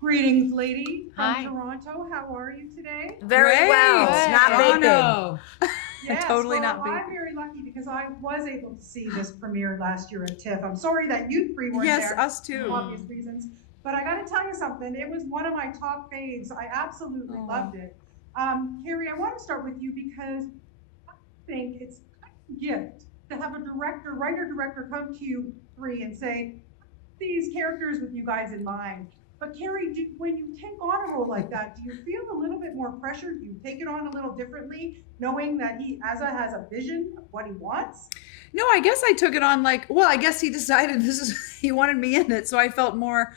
Greetings, lady from Hi. Toronto. How are you today? Very Great. well. Good. Not vaping. Toronto. Yes, Totally well, not I'm vaping. very lucky because I was able to see this premiere last year at TIFF. I'm sorry that you three weren't Yes, there us for too. obvious reasons, but I got to tell you something. It was one of my top faves. I absolutely loved it. Carrie, I want to start with you because I think it's a gift to have a writer-director come to you three and say, these characters with you guys in mind. But Carrie, when you take on a role like that, do you feel a little bit more pressure? Do you take it on a little differently, knowing that Asa has a vision of what he wants? No, I guess I took it on like, well, I guess he decided he wanted me in it. So I felt more,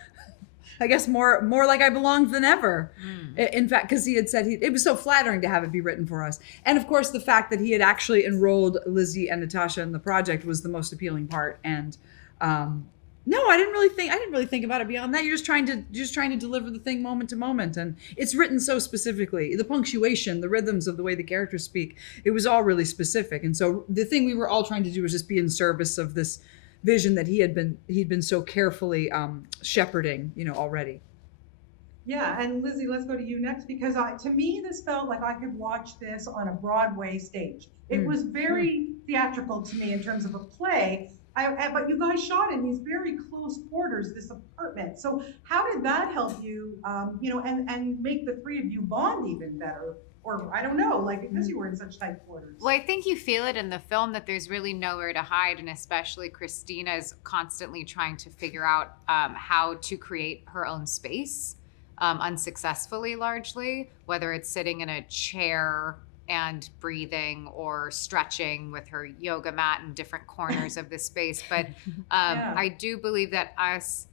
I guess more like I belonged than ever. In fact, because he had said it was so flattering to have it be written for us. And of course, the fact that he had actually enrolled Lizzie and Natasha in the project was the most appealing part. And, no, I didn't really think about it beyond that. You're just trying to deliver the thing moment to moment. And it's written so specifically. The punctuation, the rhythms of the way the characters speak, it was all really specific. And so the thing we were all trying to do was just be in service of this vision that he'd been so carefully shepherding, already. Yeah, and Lizzie, let's go to you next because to me, this felt like I could watch this on a Broadway stage. It was very theatrical to me in terms of a play. But you guys shot in these very close quarters, this apartment. So how did that help you, and make the three of you bond even better? Or I don't know, like because you were in such tight quarters. Well, I think you feel it in the film that there's really nowhere to hide, and especially Christina's constantly trying to figure out how to create her own space, unsuccessfully largely, whether it's sitting in a chair and breathing or stretching with her yoga mat in different corners of the space. But I do believe that us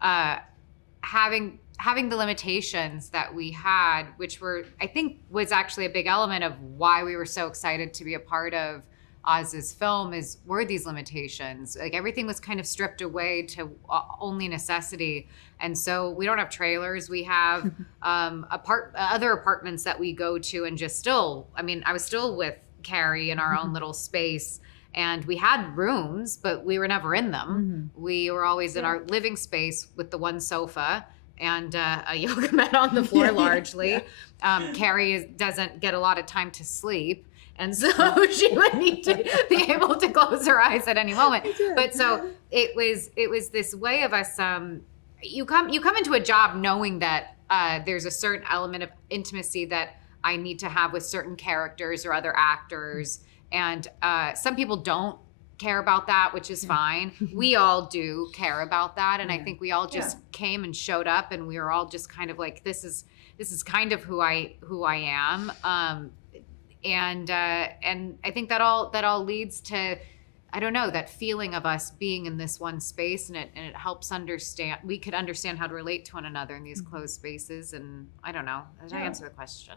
having the limitations that we had, which I think was actually a big element of why we were so excited to be a part of Oz's film, were these limitations. Like everything was kind of stripped away to only necessity. And so we don't have trailers. We have other apartments that we go to and I was still with Carrie in our own little space. And we had rooms, but we were never in them. We were always in our living space with the one sofa and a yoga mat on the floor largely. Carrie doesn't get a lot of time to sleep. And so she would need to be able to close her eyes at any moment. But so it was this way of us, you come into a job knowing that there's a certain element of intimacy that I need to have with certain characters or other actors. And some people don't care about that, which is fine. We all do care about that. And I think we all just came and showed up, and we were all just kind of like, this is kind of who I am. And I think that all leads to, I don't know, that feeling of us being in this one space, and it helps we could understand how to relate to one another in these closed spaces. And I don't know, did I answer the question?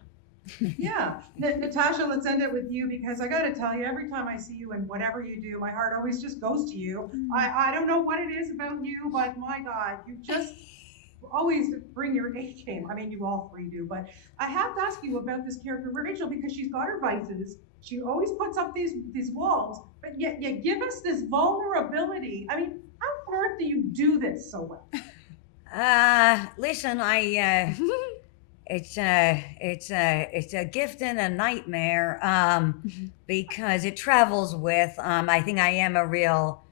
Yeah, Natasha, let's end it with you because I got to tell you, every time I see you and whatever you do, my heart always just goes to you. I don't know what it is about you, but my God, you just always bring your A game. I mean, you all three do, but I have to ask you about this character, Rachel, because she's got her vices. She always puts up these walls, but yet you give us this vulnerability. I mean, how on earth do you do this so well? Listen, it's a gift and a nightmare, because it travels with, I think I am a real,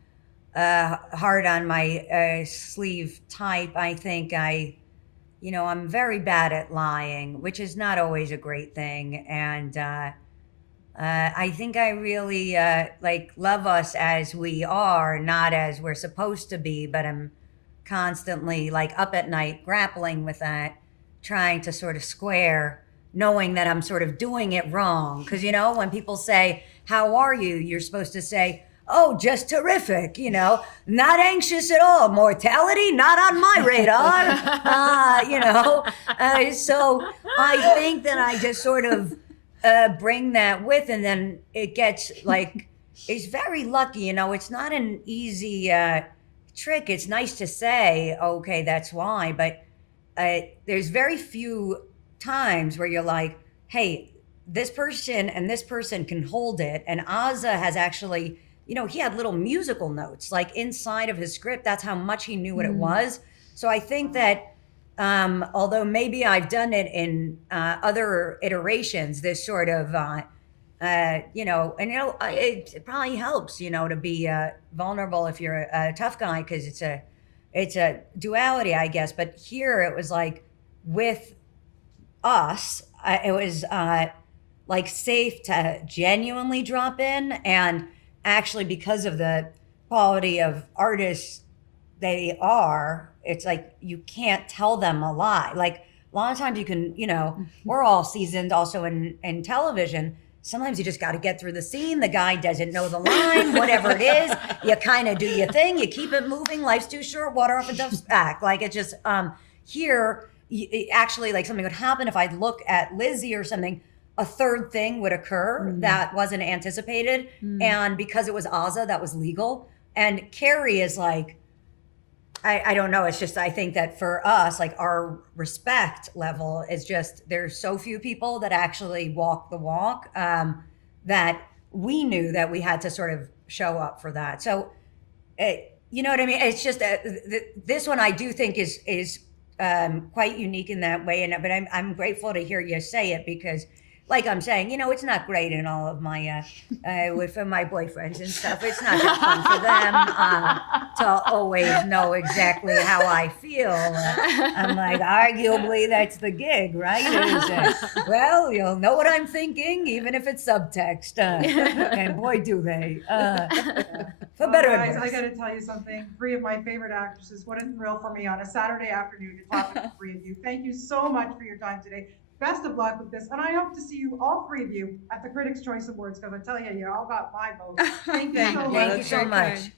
hard on my sleeve type. I think I'm very bad at lying, which is not always a great thing. And I think I really love us as we are, not as we're supposed to be, but I'm constantly up at night grappling with that, trying to sort of square, knowing that I'm sort of doing it wrong. Because, when people say, how are you? You're supposed to say, oh, just terrific, not anxious at all. Mortality, not on my radar, So I think that I just sort of bring that with, and then it gets it's very lucky, it's not an easy trick. It's nice to say, okay, that's why, but there's very few times where you're like, hey, this person and this person can hold it. And Ozza has actually, he had little musical notes inside of his script. That's how much he knew what it was. So I think that although maybe I've done it in other iterations, this sort of, it probably helps, to be vulnerable if you're a tough guy, because it's a duality, I guess. But here it was like with us, it was like safe to genuinely drop in, and actually because of the quality of artists they are, it's like you can't tell them a lie. Like a lot of times you can, we're all seasoned also in television. Sometimes you just got to get through the scene. The guy doesn't know the line, whatever it is. You kind of do your thing. You keep it moving. Life's too short. Water off a duck's back. Like it just, here, actually, like something would happen if I look at Lizzie or something, a third thing would occur that wasn't anticipated. And because it was Ozza, that was legal. And Carrie is like, I don't know. It's just, I think that for us, like our respect level is just, there's so few people that actually walk the walk, that we knew that we had to sort of show up for that. So, you know what I mean? It's just, this one I do think is quite unique in that way. But I'm grateful to hear you say it, because like I'm saying, it's not great in all of my, with my boyfriends and stuff. It's not that fun for them to always know exactly how I feel. I'm like, arguably, that's the gig, right? Well, you'll know what I'm thinking, even if it's subtext. And boy, do they. For better guys, or worse. I got to tell you something. 3 of my favorite actresses. What a thrill for me on a Saturday afternoon to talk with the 3 of you. Thank you so much for your time today. Best of luck with this, and I hope to see you, all 3 of you, at the Critics' Choice Awards, because I tell you, you all got my vote. Thank you so much. Thank you so much.